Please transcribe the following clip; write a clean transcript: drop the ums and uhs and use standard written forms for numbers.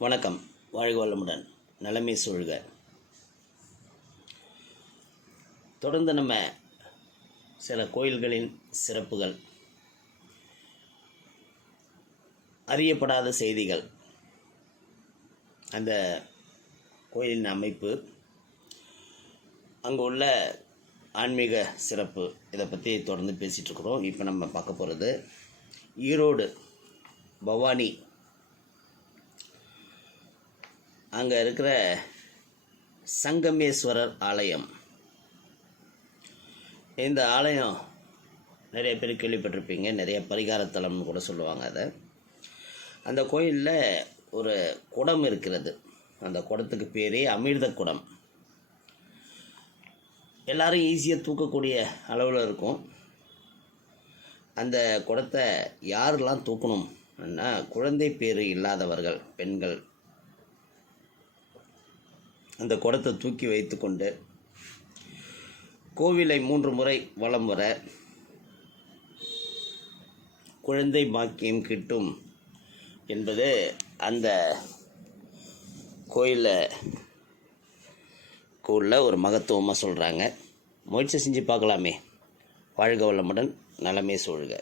வணக்கம். வாழ்க வளமுடன், நலமே சூழ்க. தொடர்ந்து நம்ம சில கோயில்களின் சிறப்புகள், அறியப்படாத செய்திகள், அந்த கோயிலின் அமைப்பு, அங்கே உள்ள ஆன்மீக சிறப்பு, இதை பற்றி தொடர்ந்து பேசிகிட்ருக்குறோம். இப்போ நம்ம பார்க்க போகிறது ஈரோடு பவானி, அங்கே இருக்கிற சங்கமேஸ்வரர் ஆலயம். இந்த ஆலயம் நிறைய பேர் கேள்விப்பட்டிருப்பீங்க, நிறைய பரிகாரத்தலம்னு கூட சொல்லுவாங்க அதை. அந்த கோயிலில் ஒரு குடம் இருக்கிறது. அந்த குடத்துக்கு பேரே அமிர்த குடம். எல்லாரும் ஈஸியாக தூக்கக்கூடிய அளவில் இருக்கும். அந்த குடத்தை யாரெல்லாம் தூக்கணும்னா, குழந்தை பேர் இல்லாதவர்கள், பெண்கள் அந்த குடத்தை தூக்கி வைத்து கொண்டு கோவிலை 3 முறை வலம் வர குழந்தை பாக்கியம் கிட்டும் என்பது அந்த கோயிலில் உள்ள ஒரு மகத்துவமாக சொல்கிறாங்க. முயற்சி செஞ்சு பார்க்கலாமே. வாழ்க வளமுடன், நலமே சூழ்க.